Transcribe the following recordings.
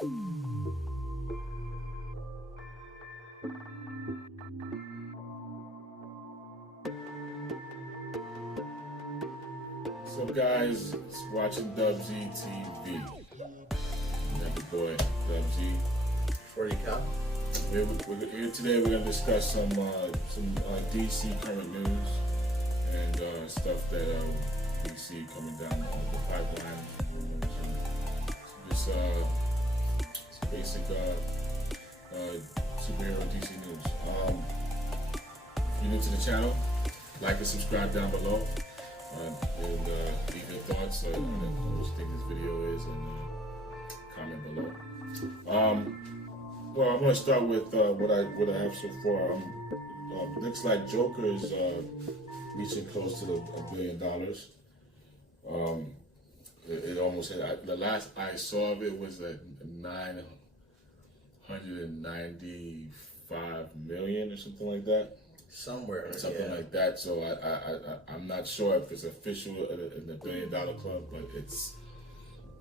So guys, it's watching Dceu TV. You have your boy Dceu. 40 Cal. We're here today. We're gonna discuss some DC current news and stuff that we see coming down the pipeline. Just some basic superhero DC news. If you're new to the channel, like and subscribe down below. And leave your thoughts on what you think this video is and comment below. Well, I'm going to start with what I have so far. Looks like Joker is reaching close to $1 billion. It almost hit. The last I saw of it was at 995 million or something like that. Something like that. So I'm not sure if it's official in the $1 billion club, but it's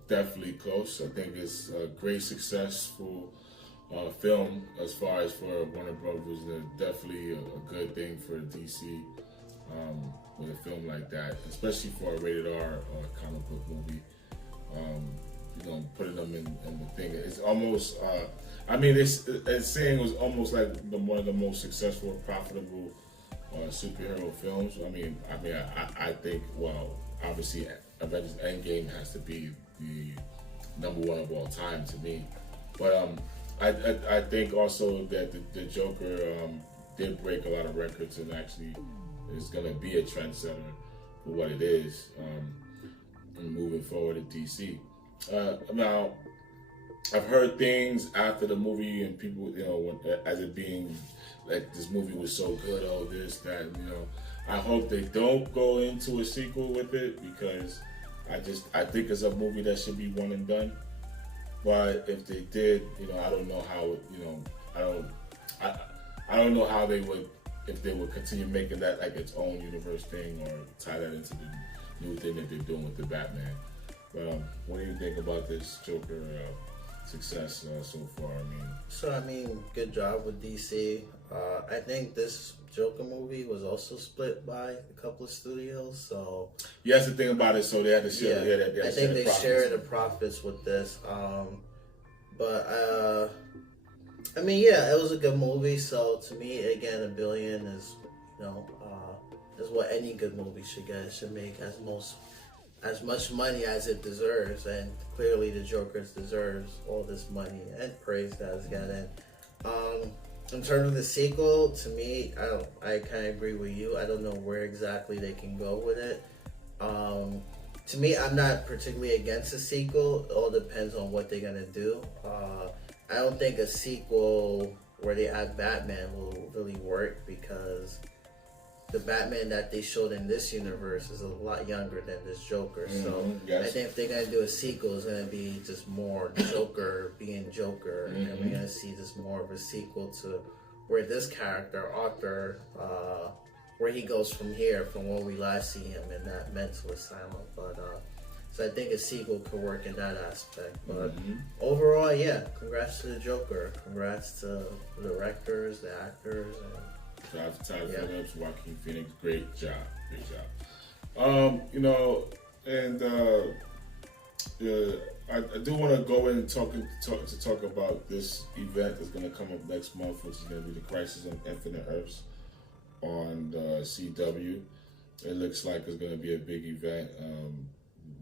definitely close. I think it's a great successful film as far as for Warner Brothers. Definitely a good thing for DC with a film like that, especially for a rated R comic book movie. Putting them in the thing. It's almost. It's saying it was almost like one of the most successful and profitable superhero films. I think. Well, obviously, Avengers Endgame has to be the #1 of all time to me. But I think also that the Joker did break a lot of records and actually is going to be a trendsetter for what it is moving forward at DC. Now, I've heard things after the movie and people, as it being like this movie was so good, oh this, that, I hope they don't go into a sequel with it because I think it's a movie that should be one and done. But if they did, I don't know how, I don't know how they would, if they would continue making that like its own universe thing or tie that into the new thing that they're doing with the Batman. But what do you think about this Joker success so far? Good job with DC. I think this Joker movie was also split by a couple of studios. So yeah, that's the thing about it. So they had to share. I think they shared the profits with this. It was a good movie. So to me, again, $1 billion is is what any good movie should get. It should make as much money as it deserves, and clearly the Joker deserves all this money and praise that it's getting. In terms of the sequel, to me, I kind of agree with you. I don't know where exactly they can go with it. To me, I'm not particularly against a sequel. It all depends on what they're gonna do. I don't think a sequel where they add Batman will really work because the Batman that they showed in this universe is a lot younger than this Joker. So I think if they're going to do a sequel, it's going to be just more Joker being Joker. And we're going to see just more of a sequel to where this character, Arthur, where he goes from here, from when we last see him in that mental asylum. But so I think a sequel could work in that aspect. But overall, congrats to the Joker. Congrats to the directors, the actors, and Shout out to Todd Phillips, Joaquin Phoenix, great job. I do want to go in and talk about this event that's going to come up next month, which is going to be the Crisis on Infinite Earths on CW. It looks like it's going to be a big event.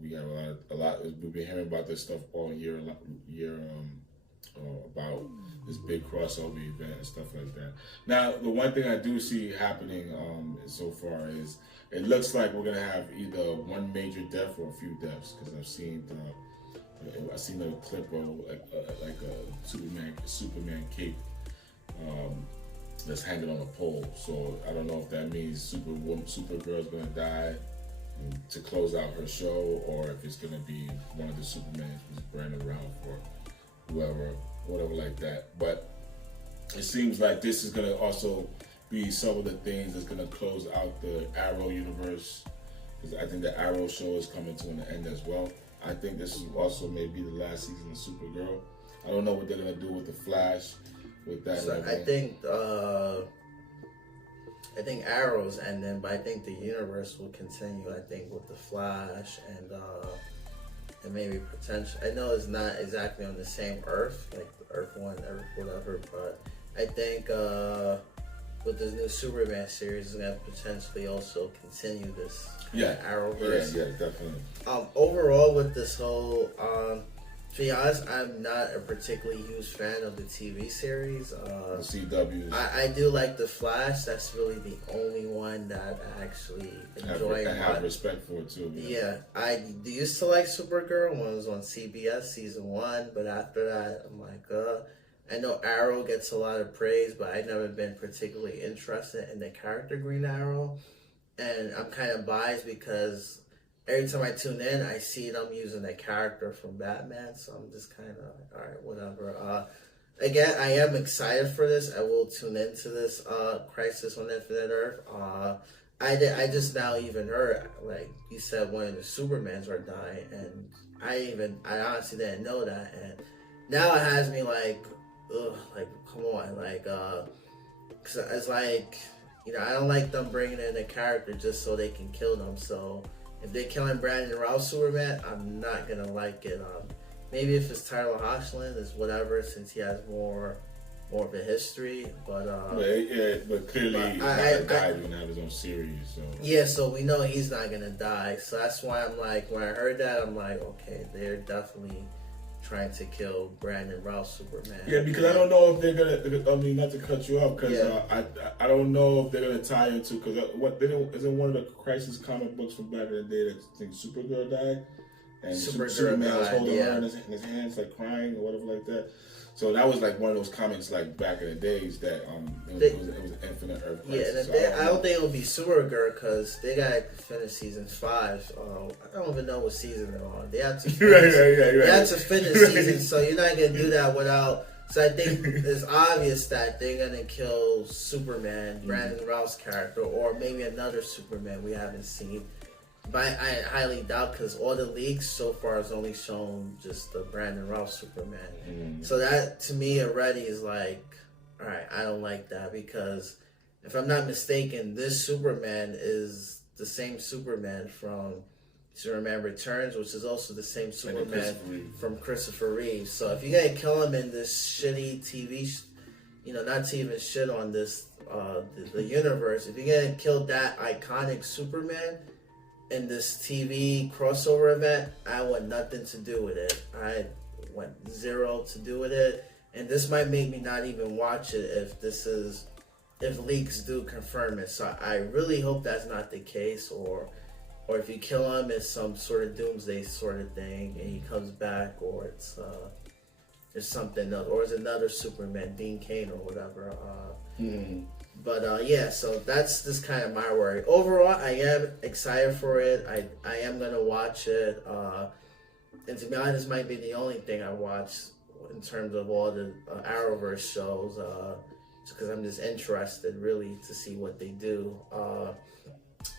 We have a lot. We've been hearing about this stuff all year about this big crossover event and stuff like that. Now, the one thing I do see happening so far is it looks like we're gonna have either one major death or a few deaths, because I've seen a clip of like a Superman cape that's hanging on a pole. So I don't know if that means Supergirl's gonna die to close out her show, or if it's gonna be one of the Supermans who's running around for whoever, whatever like that. But it seems like this is going to also be some of the things that's going to close out the Arrow universe, because I think the Arrow show is coming to an end as well. I think this is also maybe the last season of Supergirl. I don't know what they're gonna do with the Flash, with that. So I think Arrow's ending, but I think the universe will continue. I think with the Flash and maybe potential. I know it's not exactly on the same Earth, like Earth One, Earth whatever, but I think with this new Superman series, it's gonna potentially also continue this Arrowverse. Yeah, definitely. Overall, with this whole, to be honest, I'm not a particularly huge fan of the TV series. The CW. I do like the Flash. That's really the only one that I actually enjoy. I have respect for it too. Yeah, I used to like Supergirl when it was on CBS season 1, but after that, I'm like, I know Arrow gets a lot of praise, but I've never been particularly interested in the character Green Arrow. And I'm kind of biased because every time I tune in, I see them using a character from Batman, so I'm just kind of like, all right, whatever. Again, I am excited for this. I will tune into this Crisis on Infinite Earth. I just now even heard, like you said, one of the Supermans are dying, and I honestly didn't know that, and now it has me like, ugh, like come on, like, 'cause it's like, you know, I don't like them bringing in a character just so they can kill them. So if they're killing Brandon Routh Superman, I'm not gonna like it. Maybe if it's Tyler Hoechlin, it's whatever, since he has more of a history. But but clearly he's not gonna die. He's gonna have his own series. So yeah, so we know he's not gonna die. So that's why I'm like, when I heard that, I'm like, okay, they're definitely trying to kill Brandon Routh Superman. Yeah, because I don't know if they're gonna. I mean, not to cut you off, because I don't know if they're gonna tie into, because what they don't, isn't one of the Crisis comic books from back in the day that I think Supergirl died, and Superman was holding her in his hands like crying or whatever like that. So that was like one of those comics like back in the days that it was Infinite Earth Crisis. Yeah, and I don't think it'll be Supergirl because they got to finish season 5. I don't even know what season they're on. They have to finish, They have to finish season, so you're not gonna do that without. So I think it's obvious that they're gonna kill Superman, Brandon Routh's character, or maybe another Superman we haven't seen. But I highly doubt, because all the leaks so far has only shown just the Brandon Routh Superman. So that to me already is like, all right, I don't like that, because if I'm not mistaken, this Superman is the same Superman from Superman Returns, which is also the same Superman from Christopher Reeve. So if you're gonna kill him in this shitty TV, not to even shit on this the universe, if you're gonna kill that iconic Superman in this TV crossover event, I want nothing to do with it. I want zero to do with it, and this might make me not even watch it if leaks do confirm it. So I really hope that's not the case, or if you kill him, it's some sort of doomsday sort of thing, and he comes back, or it's something else, or it's another Superman, Dean Cain or whatever. But yeah, so that's just kind of my worry. Overall, I am excited for it. I am gonna watch it. And to be honest, this might be the only thing I watch in terms of all the Arrowverse shows, because I'm just interested really to see what they do.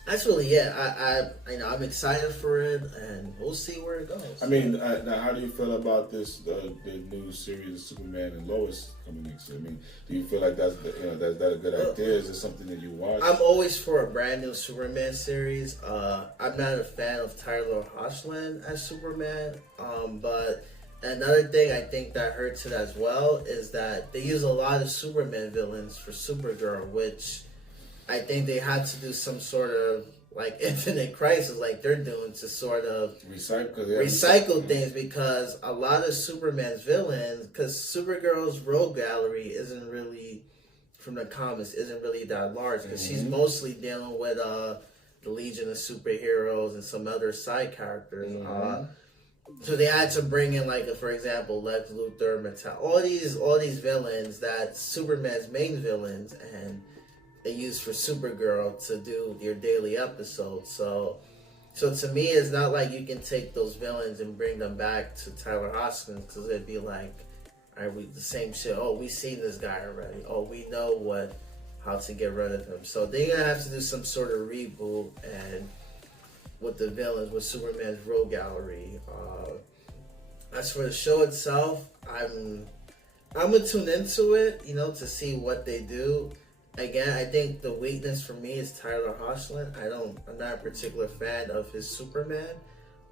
That's really it. I'm excited for it, and we'll see where it goes. I mean, now how do you feel about this the new series of Superman and Lois coming next year? I mean, do you feel like that's a good idea? Is it something that you watch? I'm always for a brand new Superman series. I'm not a fan of Tyler Hoechlin as Superman, but another thing I think that hurts it as well is that they use a lot of Superman villains for Supergirl, which I think they had to do some sort of like Infinite Crisis, like they're doing, to sort of recycle things, because a lot of Superman's villains, because Supergirl's rogue gallery isn't really, from the comics, isn't really that large, because she's mostly dealing with the Legion of Superheroes and some other side characters. So they had to bring in, like, for example, Lex Luthor, all these villains that Superman's main villains, and they use for Supergirl to do your daily episodes. So to me, it's not like you can take those villains and bring them back to Tyler Hoechlin, because it'd be like, all right, the same shit. Oh, we've seen this guy already. Oh, we know how to get rid of him. So they're gonna have to do some sort of reboot, and with the villains, with Superman's rogue gallery. As for the show itself, I'm gonna tune into it, to see what they do. Again, I think the weakness for me is Tyler Hoechlin. I'm not a particular fan of his Superman.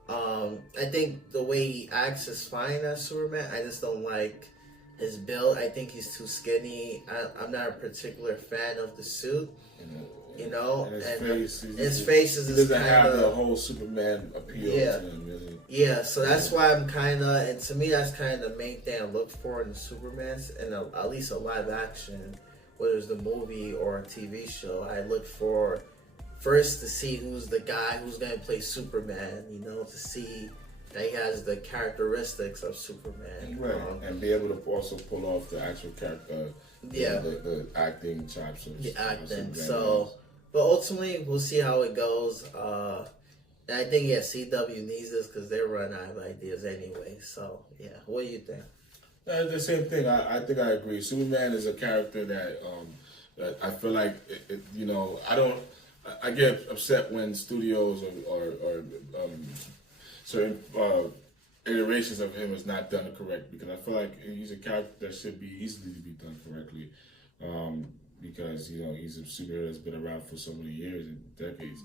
I think the way he acts is fine as Superman. I just don't like his build. I think he's too skinny. I'm not a particular fan of the suit. His face is he just doesn't kind have the of whole Superman appeal yeah, to him, really. yeah. So that's why I'm kind of, and to me, that's kind of the main thing I look for in the Supermans, and at least a live action, whether it's the movie or a TV show. I look for first to see who's the guy who's going to play Superman. To see that he has the characteristics of Superman, right, and be able to also pull off the actual character. The acting chops. The acting. So, but ultimately, we'll see how it goes. And I think, CW needs this because they're running out of ideas anyway. So, what do you think? The same thing. I think I agree. Superman is a character that I feel like, I get upset when studios or certain iterations of him is not done correct, because I feel like he's a character that should be easily to be done correctly, because he's a superhero that's been around for so many years and decades.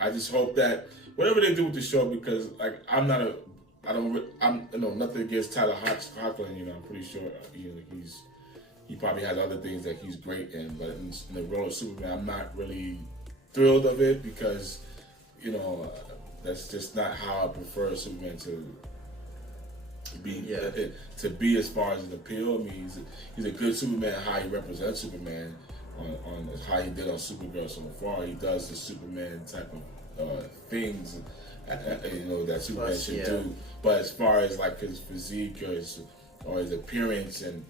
I just hope that whatever they do with the show, because I'm nothing against Tyler Hoechlin. I'm pretty sure he probably has other things that he's great in, but in the role of Superman, I'm not really thrilled of it, because that's just not how I prefer Superman to be. To be as far as an appeal. I mean, he's a good Superman. How he represents Superman on how he did on Supergirl so far. He does the Superman type of things that Superman should do. But as far as his physique or his appearance and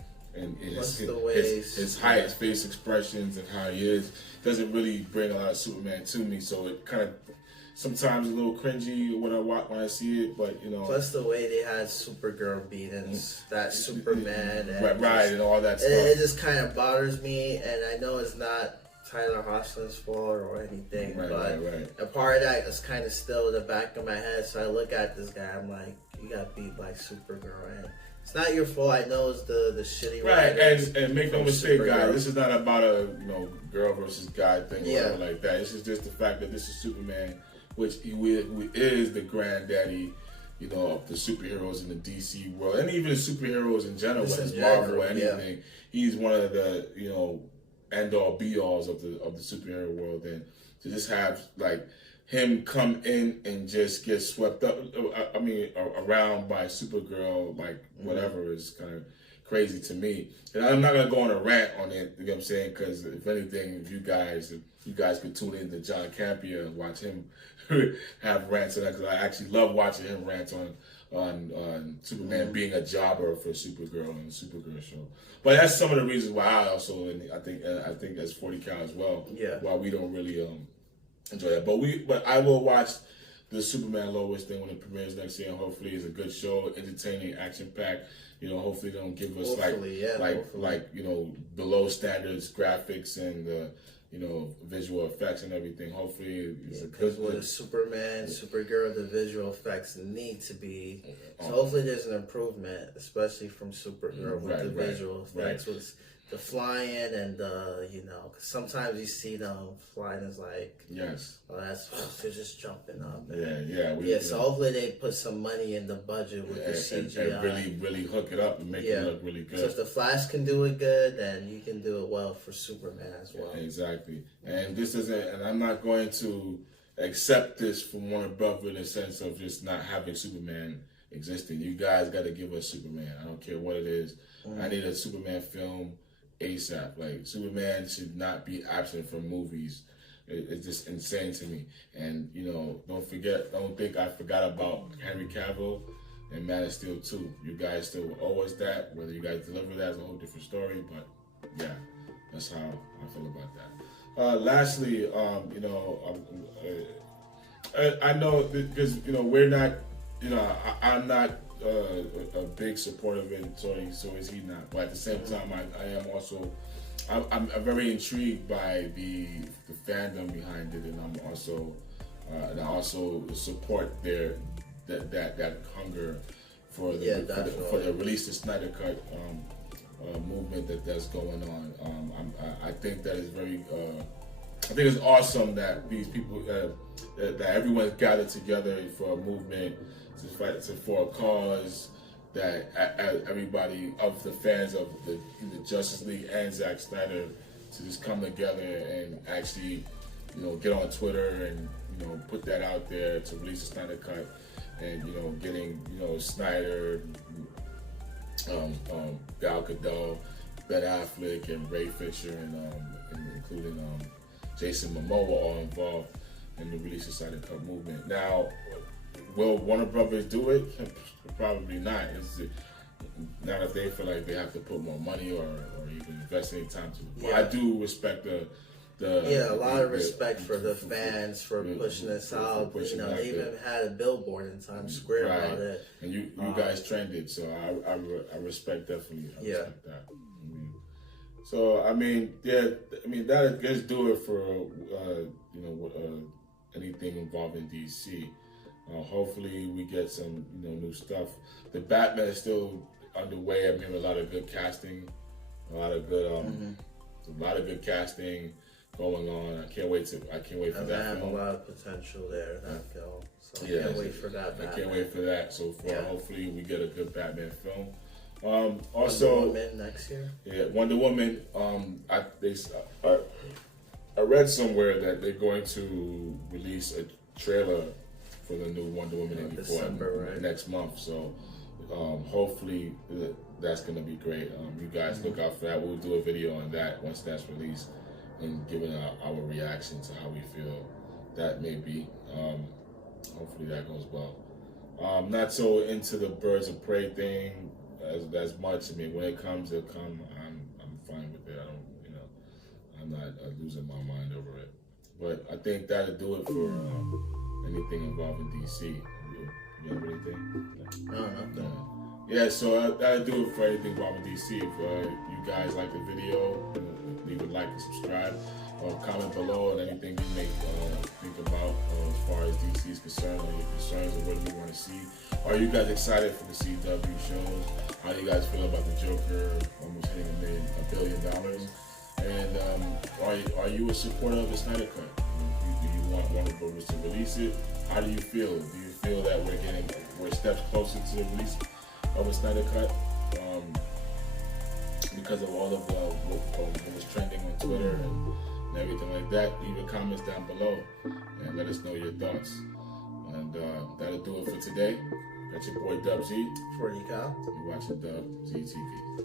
his height, his face expressions, and how he is, doesn't really bring a lot of Superman to me. So it kind of sometimes a little cringy when I see it, but Plus the way they had Supergirl beatings, that Superman, and all that stuff. It just kind of bothers me, and I know it's not Tyler Hoechlin's fault or anything, but a part of that is kind of still in the back of my head. So I look at this guy, I'm like, you got beat by Supergirl, and it's not your fault. I know it's the shitty writers. And make no mistake, guys. This is not about a girl versus guy thing or whatever like that. This is just the fact that this is Superman, which who is the granddaddy, of the superheroes in the DC world, and even the superheroes in general, whether it's Marvel or anything. He's one of the end all be alls of the superhero world, and to just have him come in and just get swept up, around by Supergirl, whatever, is kind of crazy to me. And I'm not gonna go on a rant on it, you know what I'm saying? Because if anything, if you guys could tune in to John Campia and watch him have rants on that, because I actually love watching him rant on Superman being a jobber for Supergirl and the Supergirl show. But that's some of the reasons why I also, and I think that's 40 Cal as well. Yeah. Why we don't really enjoy that. But I will watch the Superman Lois thing when it premieres next year, and hopefully it's a good show, entertaining, action packed. Hopefully they don't give us below standards graphics and visual effects and everything. Hopefully it's a good with Superman, Supergirl, the visual effects need to be. So hopefully there's an improvement, especially from Supergirl with the visual effects, with the flying and cause sometimes you see them flying is they're just jumping up. So hopefully they put some money in the budget with the CGI and really hook it up and make it look really good. So if the Flash can do it good, then you can do it well for Superman as well. Exactly. And this isn't, and I'm not going to accept this from Warner Brothers in the sense of just not having Superman existing. You guys got to give us Superman. I don't care what it is. I need a Superman film ASAP. Superman should not be absent from movies. It's just insane to me. And don't think I forgot about Henry Cavill and Man of Steel 2. You guys still owe us that. Whether you guys deliver that is a whole different story, but that's how I feel about that. Lastly, I know because we're not, I'm not a big supporter of it, so is he not. But at the same time, I am also, I'm very intrigued by the fandom behind it, and I also support that hunger for the release the Snyder Cut movement that's going on. I think that is very. I think it's awesome that these people, that everyone's gathered together for a movement to fight for a cause. That everybody of the fans of the Justice League and Zack Snyder to just come together and actually, get on Twitter and put that out there to release the Snyder Cut, and getting Snyder, Gal Gadot, Ben Affleck, and Ray Fisher, and including Jason Momoa all involved in the release of Snyder Cut movement. Now, will Warner Brothers do it? Probably not. Not if they feel like they have to put more money or even invest any time to. But I do respect a lot of respect for the fans for pushing this out. They even had a billboard in Times Square about it. And you guys trended, so I respect definitely. I respect that. That let's do it for anything involving DC. Hopefully we get some new stuff. The Batman is still underway. I'm hearing a lot of good casting, a lot of good casting going on. I can't wait for that. I have a lot of potential there. That film. So I can't wait for that. I can't wait for that. So hopefully we get a good Batman film. Also, Wonder Woman next year. Yeah, Wonder Woman. I read somewhere that they're going to release a trailer for the new Wonder Woman 84 December, next month. So hopefully that's going to be great. You guys look out for that. We'll do a video on that once that's released and giving our reaction to how we feel that may be. Hopefully that goes well. Not so into the Birds of Prey thing as much. I mean, when it comes, it'll come. I'm fine with it. I'm not losing my mind over it. But I think that'll do it for anything involving DC. You have anything? No, nothing. Yeah, so that'll do it for anything involving DC. If you guys like the video, leave a like and subscribe. Comment below on anything you may think about as far as DC is concerned, or your concerns, or what you want to see. Are you guys excited for the CW shows? How do you guys feel about the Joker almost hitting $1 billion? And are you a supporter of the Snyder Cut? Do you want Warner Brothers to release it? How do you feel? Do you feel that we're steps closer to the release of a Snyder Cut? Because of all of what was trending on Twitter and everything like that. Leave your comments down below and let us know your thoughts. And that'll do it for today. That's your boy Dub Z. 40 Cal. You're watching Dub Z TV.